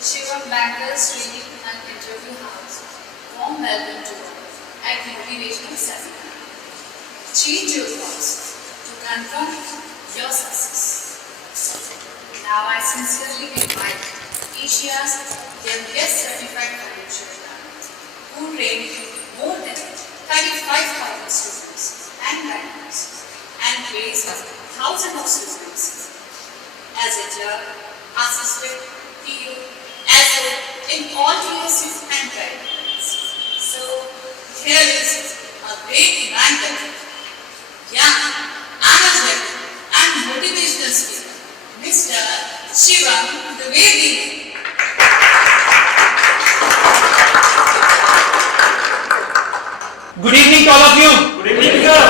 Shivam Banker's Training and Interview House, from Melbourne to at Motivational Seminar. Change your thoughts to confirm your success. Now I sincerely invite Asia's youngest certified financial planner, who trained more than 35,000 students and mentors and raised thousands of students as a clerk, assistant, PO, SO in all TSUs and guidelines. So here is a great reminder, young, energetic and motivational speaker, Mr. Shivam Dwivedi. Good evening to all of you. Good evening sir.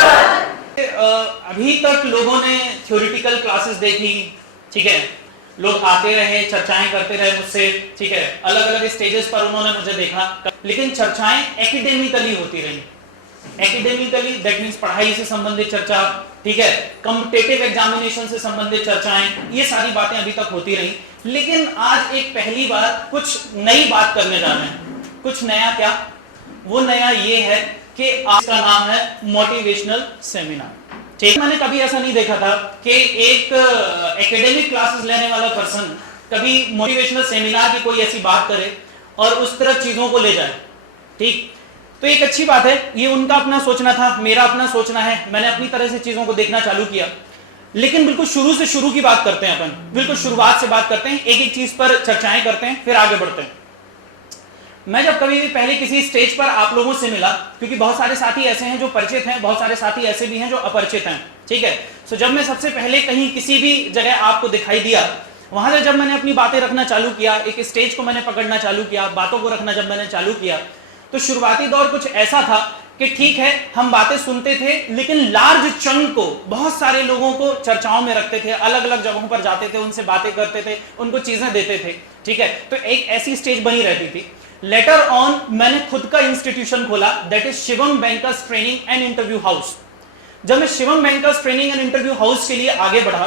अभी तक लोगों ने theoretical classes देखी, ठीक है, लोग आते रहे, चर्चाएं करते रहे मुझसे, ठीक है, अलग अलग स्टेजेस पर उन्होंने मुझे देखा, लेकिन चर्चाएं एकेडमिकली होती रही। एकेडमिकली दैट मींस पढ़ाई से संबंधित चर्चा, ठीक है, कॉम्पिटिटिव एग्जामिनेशन से संबंधित चर्चाएं, ये सारी बातें अभी तक होती रही। लेकिन आज एक पहली बार कुछ नई बात करने जा रहे हैं। कुछ नया क्या? वो नया ये है कि आज का नाम है मोटिवेशनल सेमिनार। ठीक, मैंने कभी ऐसा नहीं देखा था कि एक एकेडमिक क्लासेस लेने वाला पर्सन कभी मोटिवेशनल सेमिनार की कोई ऐसी बात करे और उस तरफ चीजों को ले जाए। ठीक, तो एक अच्छी बात है, ये उनका अपना सोचना था, मेरा अपना सोचना है, मैंने अपनी तरह से चीजों को देखना चालू किया। लेकिन बिल्कुल शुरू से शुरू की बात करते हैं अपन, बिल्कुल शुरुआत से बात करते हैं, एक एक चीज पर चर्चाएं करते हैं, फिर आगे बढ़ते हैं। मैं जब कभी भी पहले किसी स्टेज पर आप लोगों से मिला, क्योंकि बहुत सारे साथी ऐसे हैं जो परिचित हैं, बहुत सारे साथी ऐसे भी हैं जो अपरिचित हैं, ठीक है। तो जब मैं सबसे पहले कहीं किसी भी जगह आपको दिखाई दिया, वहां से जब मैंने अपनी बातें रखना चालू किया, एक स्टेज को मैंने पकड़ना चालू किया, बातों को रखना जब मैंने चालू किया, तो शुरुआती दौर कुछ ऐसा था कि ठीक है, हम बातें सुनते थे, लेकिन लार्ज चंक को, बहुत सारे लोगों को चर्चाओं में रखते थे, अलग अलग जगहों पर जाते थे, उनसे बातें करते थे, उनको चीजें देते थे, ठीक है। तो एक ऐसी स्टेज बनी रहती थी। लेटर ऑन मैंने खुद का इंस्टीट्यूशन खोला, that is Shivam bankers training and interview house. जब मैं Shivam bankers training and interview house के लिए आगे बढ़ा,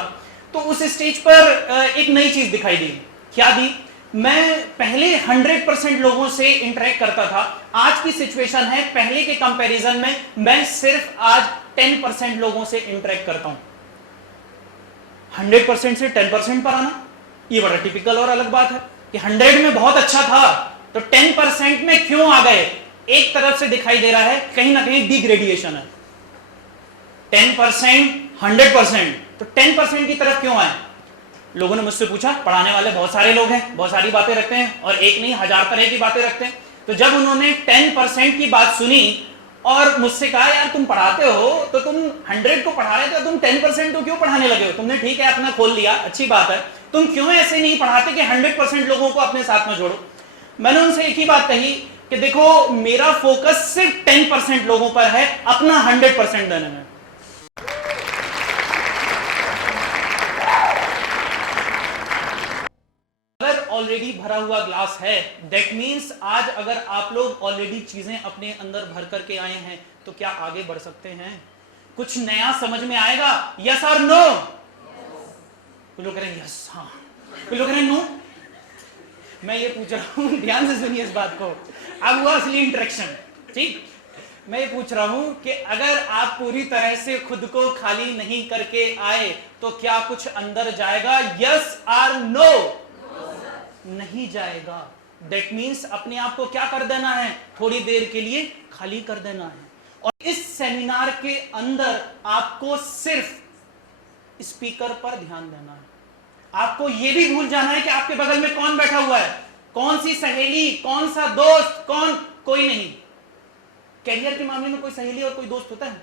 तो उस स्टेज पर एक नई चीज दिखाई दी। क्या दी? मैं पहले 100% लोगों से इंटरेक्ट करता था। आज की सिचुएशन है, पहले के कंपैरिजन में मैं सिर्फ आज 10% लोगों से इंटरेक्ट करता हूं। 100% से 10% पर आना, ये बड़ा टिपिकल और अलग बात है कि 100 में बहुत अच्छा था, तो 10% में क्यों आ गए? एक तरफ से दिखाई दे रहा है कहीं ना कहीं डिग्रेडिएशन है। 10%, 100%, तो 10% की तरफ क्यों आए? लोगों ने मुझसे पूछा, पढ़ाने वाले बहुत सारे लोग हैं, बहुत सारी बातें रखते हैं, और एक नहीं 1000 तरह की बातें रखते हैं। तो जब उन्होंने 10% की बात सुनी और मुझसे कहा, यार तुम पढ़ाते हो तो तुम 100 को पढ़ा रहे थे, तुम 10% को क्यों पढ़ाने लगे हो? तुमने ठीक है अपना खोल लिया, अच्छी बात है, तुम क्यों ऐसे नहीं पढ़ाते कि 100% लोगों को अपने साथ में जोड़ो? मैंने उनसे एक ही बात कही कि देखो, मेरा फोकस सिर्फ 10% लोगों पर है, अपना 100% देने में। अगर ऑलरेडी भरा हुआ ग्लास है, दैट मींस आज अगर आप लोग ऑलरेडी चीजें अपने अंदर भर करके आए हैं, तो क्या आगे बढ़ सकते हैं? कुछ नया समझ में आएगा? यस और नो? कुछ लोग कह रहे हैं यस, हाँ, कुछ लोग कह रहे हैं नो। मैं ये पूछ रहा हूं, ध्यान से सुनिए इस बात को, अब हुआ असली इंटरेक्शन। ठीक, मैं ये पूछ रहा हूं कि अगर आप पूरी तरह से खुद को खाली नहीं करके आए, तो क्या कुछ अंदर जाएगा? यस और नो? नहीं जाएगा। दैट मीन्स अपने आप को क्या कर देना है? थोड़ी देर के लिए खाली कर देना है। और इस सेमिनार के अंदर आपको सिर्फ स्पीकर पर ध्यान देना है। आपको यह भी भूल जाना है कि आपके बगल में कौन बैठा हुआ है, कौन सी सहेली, कौन सा दोस्त, कौन, कोई नहीं। कैरियर के मामले में कोई सहेली और कोई दोस्त होता है?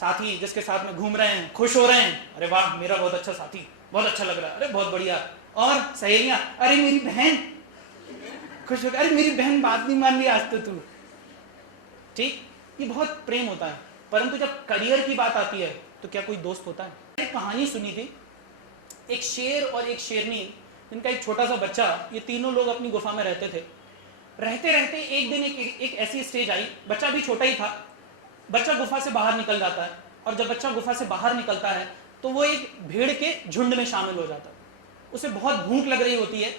साथी जिसके साथ में घूम रहे हैं, खुश हो रहे हैं, अरे वाह मेरा बहुत अच्छा साथी, बहुत अच्छा लग रहा है, अरे बहुत बढ़िया। और सहेलियां, अरे मेरी बहन, खुश हो गया, अरे मेरी बहन बात नहीं मान ली आज तो तू। ठीक, ये बहुत प्रेम होता है। परंतु जब करियर की बात आती है, तो क्या कोई दोस्त होता है? एक कहानी सुनी थी, एक शेर और एक शेरनी, जिनका एक छोटा सा बच्चा, ये तीनों लोग अपनी गुफा में रहते थे। रहते रहते एक दिन एक ऐसी स्टेज आई, बच्चा भी छोटा ही था, बच्चा गुफा से बाहर निकल जाता है, और जब बच्चा गुफा से बाहर निकलता है तो वो एक भीड़ के झुंड में शामिल हो जाता है। उसे बहुत भूख लग रही होती है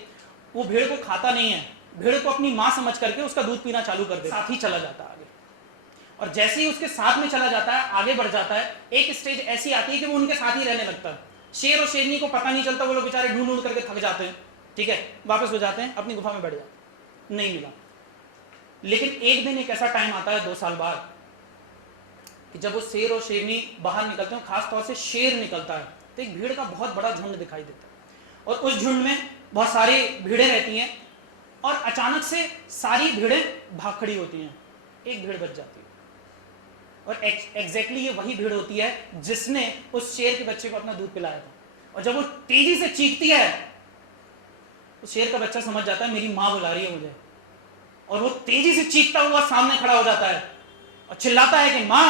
वो भेड़ को खाता नहीं है, भेड़ को अपनी माँ समझ करके उसका दूध पीना चालू कर देता है, साथ ही चला जाता है आगे। और जैसे ही उसके साथ में चला जाता है, आगे बढ़ जाता है, एक स्टेज ऐसी आती है कि वो उनके साथ ही रहने लगता है। शेर और शेरनी को पता नहीं चलता, वो लोग बेचारे ढूंढ ढूंढ करके थक जाते हैं, ठीक है, वापस हो जाते हैं, अपनी गुफा में बैठ जाते, नहीं मिला। लेकिन एक दिन एक ऐसा टाइम आता है 2 साल बाद कि जब वो शेर और शेरनी बाहर निकलते हैं, खासतौर से शेर निकलता है, तो एक भीड़ का बहुत बड़ा झुंड दिखाई देता है और उस झुंड में बहुत सारी भीड़ें रहती हैं और अचानक से सारी भीड़ें भाग खड़ी होती हैं, एक भीड़ बच जाती है और एग्जैक्टली ये वही भीड़ होती है जिसने उस शेर के बच्चे को अपना दूध पिलाया था। और जब वो तेजी से चीखती है तो शेर का बच्चा समझ जाता है मेरी मां बुला रही है मुझे, और वो तेजी से चीखता हुआ सामने खड़ा हो जाता है और चिल्लाता है कि मां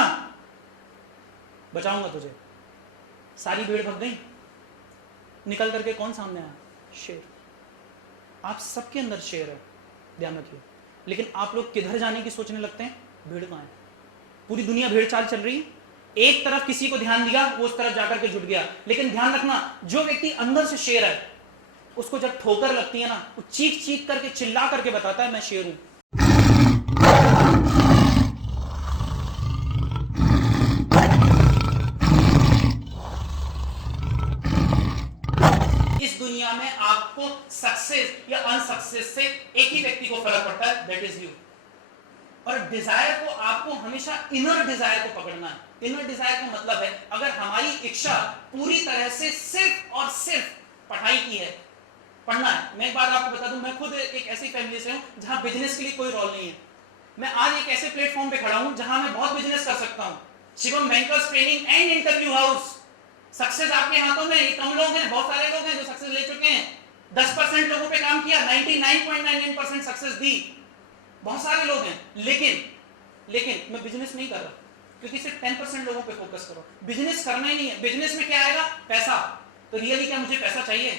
बचाऊंगा तुझे। सारी भीड़ भग गई, निकल करके कौन सामने आया? शेर। आप सबके अंदर शेर है, ध्यान रखिए। लेकिन आप लोग किधर जाने की सोचने लगते हैं? भीड़ कहां है? पूरी दुनिया भेड़ चाल चल रही है, एक तरफ किसी को ध्यान दिया वो उस तरफ जाकर के जुट गया। लेकिन ध्यान रखना, जो व्यक्ति अंदर से शेर है उसको जब ठोकर लगती है ना, वो चीख चीख करके चिल्ला करके बताता है मैं शेर हूं। इस दुनिया में आपको सक्सेस या अनसक्सेस से एक ही व्यक्ति को फर्क पड़ता है, दैट इज यू। और डिजायर को आपको हमेशा इनर डिजायर को पकड़ना है। इनर डिजायर का मतलब है अगर हमारी इच्छा पूरी तरह से सिर्फ और सिर्फ पढ़ाई की है, पढ़ना है। मैं एक बात आपको बता दूं, मैं खुद एक ऐसी फैमिली से हूं जहां बिजनेस के लिए कोई रोल नहीं है। मैं आज एक ऐसे प्लेटफॉर्म पे खड़ा हूं जहां मैं बहुत बिजनेस कर सकता हूं। Shivam bankers training and interview house. Success आपके हाथों में। कम लोग हैं, बहुत सारे लोग हैं जो सक्सेस ले चुके हैं। 10% लोगों पे काम किया, 99.99% सक्सेस दी। बहुत सारे लोग हैं, लेकिन मैं बिजनेस नहीं कर रहा क्योंकि सिर्फ 10% लोगों पे फोकस करो। बिजनेस करना ही नहीं है। बिजनेस में क्या आएगा? पैसा। तो रियली क्या मुझे पैसा चाहिए?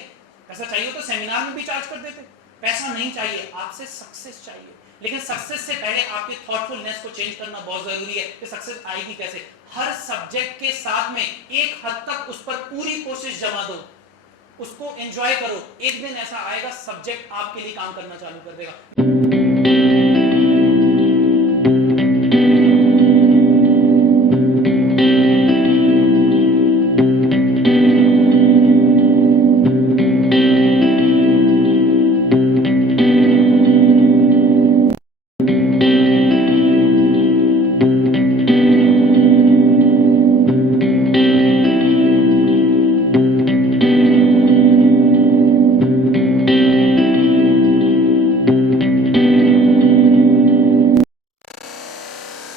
पैसा चाहिए तो सेमिनार में भी चार्ज कर देते। पैसा नहीं चाहिए, आपसे सक्सेस चाहिए। लेकिन सक्सेस से पहले आपके थॉटफुलनेस को चेंज करना बहुत जरूरी है कि सक्सेस आएगी कैसे। हर सब्जेक्ट के साथ में एक हद तक उस पर पूरी कोशिश जमा दो, उसको एंजॉय करो। एक दिन ऐसा आएगा सब्जेक्ट आपके लिए काम करना चालू कर देगा।